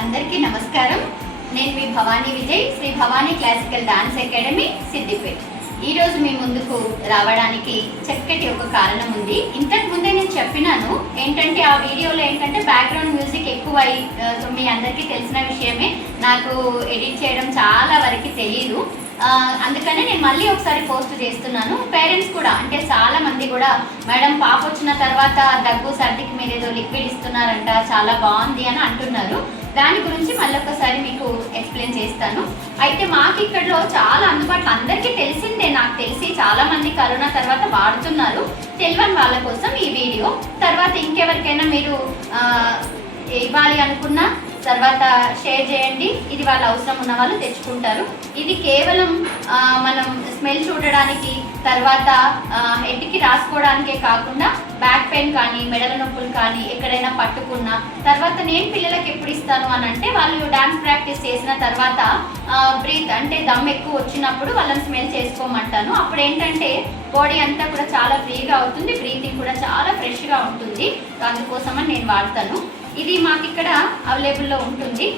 అందరికీ నమస్కారం. నేను మీ Bhavani Vijay Sri Bhavani classical dance academy Siddipet. ఈరోజు మీ ముందుకు రావడానికి చక్కటి ఒక కారణం ఉంది. ఇంతకు ముందే నేను చెప్పినాను ఏంటంటే ఆ వీడియోలో ఏంటంటే బ్యాక్గ్రౌండ్ మ్యూజిక్ ఎక్కువ సో మీ అందరికీ తెలిసిన విషయమే. నాకు ఎడిట్ చేయడం చాలా వరకు తెలియదు అందుకనే నేను మళ్ళీ ఒకసారి పోస్ట్ చేస్తున్నాను. పేరెంట్స్ కూడా అంటే చాలా మంది కూడా మేడం పాప వచ్చిన తర్వాత దగ్గు సర్దికి మీరు ఏదో లిక్విడ్ ఇస్తున్నారంట చాలా బాగుంది అని అంటున్నారు. దాని గురించి మళ్ళీ ఒకసారి మీకు ఎక్స్ప్లెయిన్ చేస్తాను. అయితే మాకు ఇక్కడలో చాలా అందుబాటులో అందరికీ తెలిసిందే నాకు తెలిసి చాలా మంది కరోనా తర్వాత వాడుతున్నారు. తెలియని వాళ్ళ కోసం ఈ వీడియో. తర్వాత ఇంకెవరికైనా మీరు ఇవ్వాలి అనుకున్నా తర్వాత షేర్ చేయండి. ఇది వాళ్ళ అవసరం ఉన్న వాళ్ళు తెచ్చుకుంటారు. ఇది కేవలం మనం స్మెల్ చూడడానికి తర్వాత హెడ్కి రాసుకోవడానికే కాకుండా బ్యాక్ పెయిన్ కానీ మెడల నొప్పులు కానీ ఎక్కడైనా పట్టుకున్నా తర్వాత నేను పిల్లలకి ఎప్పుడు ఇస్తాను అని అంటే వాళ్ళు డాన్స్ ప్రాక్టీస్ చేసిన తర్వాత బ్రీత్ అంటే దమ్ ఎక్కువ వచ్చినప్పుడు వాళ్ళని స్మెల్ చేసుకోమంటాను. అప్పుడు ఏంటంటే బాడీ అంతా కూడా చాలా ఫ్రీగా అవుతుంది బ్రీతింగ్ కూడా చాలా ఫ్రెష్గా ఉంటుంది. సో అందుకోసమని నేను వాడతాను. ఇది మాకు ఇక్కడ అవైలబుల్లో ఉంటుంది.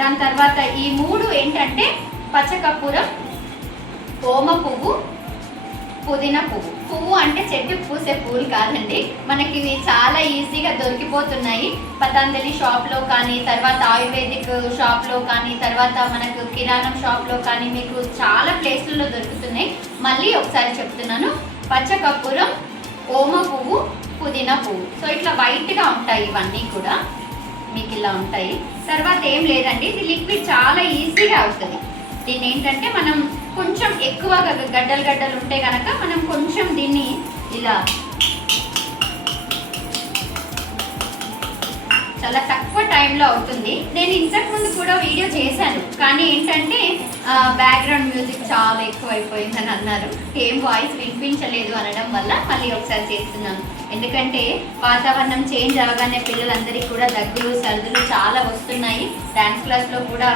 దాని తర్వాత ఈ మూడు ఏంటంటే పచ్చకర్పూరం ఓమ పువ్వు పుదీనా పువ్వు. పువ్వు అంటే చెట్టు పూసే పువ్వులు కాదండి. మనకి ఇవి చాలా ఈజీగా దొరికిపోతున్నాయి. పతంజలి షాప్లో కానీ తర్వాత ఆయుర్వేదిక్ షాప్లో కానీ తర్వాత మనకు కిరాణం షాప్లో కానీ మీకు చాలా ప్లేస్లలో దొరుకుతున్నాయి. మళ్ళీ ఒకసారి చెప్తున్నాను. పచ్చకర్పూరం పుదీనా పువ్వు సో ఇట్లా వైట్గా ఉంటాయి ఇవన్నీ కూడా. మీకు ఇలా ఉంటాయి. తర్వాత ఏం లేదండి. ఇది లిక్విడ్ చాలా ఈజీగా అవుతుంది. దీన్ని ఏంటంటే మనం కొంచెం ఎక్కువగా గడ్డలు గడ్డలు ఉంటే కనుక మనం కొంచెం దీన్ని ఇలా చాలా తక్కువ టైంలో అవుతుంది. నేను ఇంతకు ముందు కూడా వీడియో చేశాను. కానీ ఏంటంటే బ్యాక్గ్రౌండ్ మ్యూజిక్ చాలా ఎక్కువ అయిపోయిందని అన్నారు. ఏం వాయిస్ వినిపించలేదు అనడం వల్ల మళ్ళీ ఒకసారి చేస్తున్నాను. ఎందుకంటే వాతావరణం చేంజ్ అవగానే పిల్లలందరికీ కూడా దగ్గులు సర్దులు చాలా వస్తున్నాయి. డ్యాన్స్ క్లాస్లో కూడా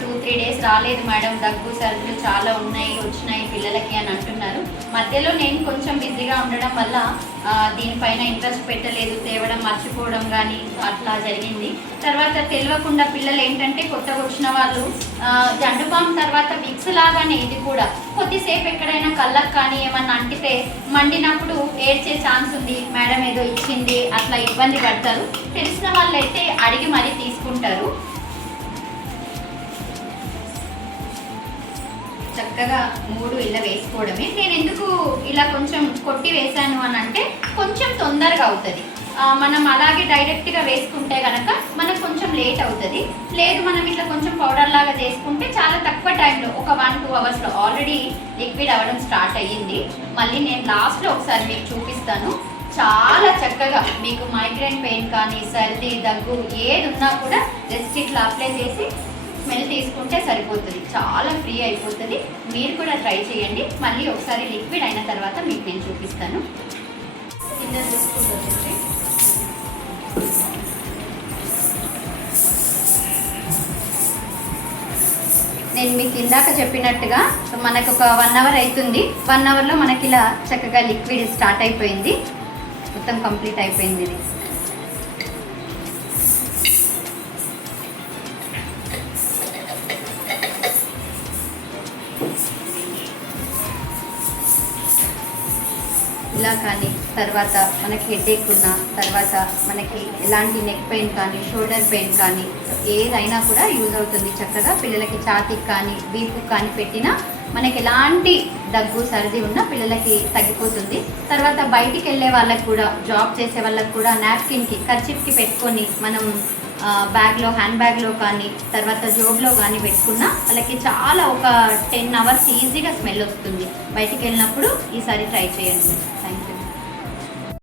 టూ త్రీ డేస్ రాలేదు మేడం. దగ్గు సర్దులు చాలా ఉన్నాయి వచ్చినాయి పిల్లలకి అని అంటున్నారు మధ్యలో నేను కొంచెం బిజీగా ఉండడం వల్ల దీనిపైన ఇంట్రెస్ట్ పెట్టలేదు తేవడం మర్చిపోవడం కానీ అట్లా జరిగింది. తర్వాత తెలియకుండా పిల్లలు ఏంటంటే కొత్తగా వచ్చిన వాళ్ళు జండుపాము తర్వాత విక్స్ లాగానే ఇది కూడా. కొద్దిసేపు ఎక్కడైనా కళ్ళకు కానీ ఏమన్నా అంటితే మండినప్పుడు ఏడ్చే ఛాన్స్ ఉంది. మేడం ఏదో ఇచ్చింది అట్లా ఇబ్బంది పడతారు. తెలిసిన వాళ్ళైతే అడిగి మరీ తీసుకుంటారు. చక్కగా మూడు ఇలా వేసుకోవడమే. నేను ఎందుకు ఇలా కొంచెం కొట్టి వేసాను అని అంటే కొంచెం తొందరగా అవుతుంది. మనం అలాగే డైరెక్ట్గా వేసుకుంటే కనుక మనకు కొంచెం లేట్ అవుతుంది. లేదు మనం ఇట్లా కొంచెం పౌడర్ లాగా చేసుకుంటే చాలా తక్కువ టైంలో ఒక వన్ టూ అవర్స్లో ఆల్రెడీ లిక్విడ్ అవ్వడం స్టార్ట్ అయ్యింది. మళ్ళీ నేను లాస్ట్లో ఒకసారి మీకు చూపిస్తాను. చాలా చక్కగా మీకు మైగ్రేన్ పెయిన్ కానీ సర్ది దగ్గు ఏది ఉన్నా కూడా జస్ట్ ఇట్లా అప్లై చేసి స్మెల్ తీసుకుంటే సరిపోతుంది. చాలా ఫ్రీ అయిపోతుంది. మీరు కూడా ట్రై చేయండి. మళ్ళీ ఒకసారి లిక్విడ్ అయిన తర్వాత మీకు నేను చూపిస్తాను. కింద చూసుకుంటుంది నేను మీకు ఇందాక చెప్పినట్టుగా మనకు ఒక వన్ అవర్ అవుతుంది. వన్ అవర్లో మనకి ఇలా చక్కగా లిక్విడ్ స్టార్ట్ అయిపోయింది. మొత్తం కంప్లీట్ అయిపోయింది ఇది. ఇలా కానీ తర్వాత మనకి హెడేక్ ఉన్న తర్వాత మనకి ఎలాంటి నెక్ పెయిన్ కానీ షోల్డర్ పెయిన్ కానీ ఏదైనా కూడా యూజ్ అవుతుంది. చక్కగా పిల్లలకి ఛాతీకి కానీ వీపు కానీ పెట్టినా మనకి ఎలాంటి దగ్గు సర్ది ఉన్నా పిల్లలకి తగ్గిపోతుంది. తర్వాత బయటికి వెళ్ళే వాళ్ళకి కూడా జాబ్ చేసే వాళ్ళకి కూడా నాప్కిన్కి ఖర్చిప్కి పెట్టుకొని మనం బ్యాగ్లో హ్యాండ్ బ్యాగ్లో కానీ తర్వాత జోబ్లో కానీ పెట్టుకున్నా వాళ్ళకి చాలా ఒక టెన్ అవర్స్ ఈజీగా స్మెల్ వస్తుంది. బయటికి వెళ్ళినప్పుడు ఈసారి ట్రై చేయండి.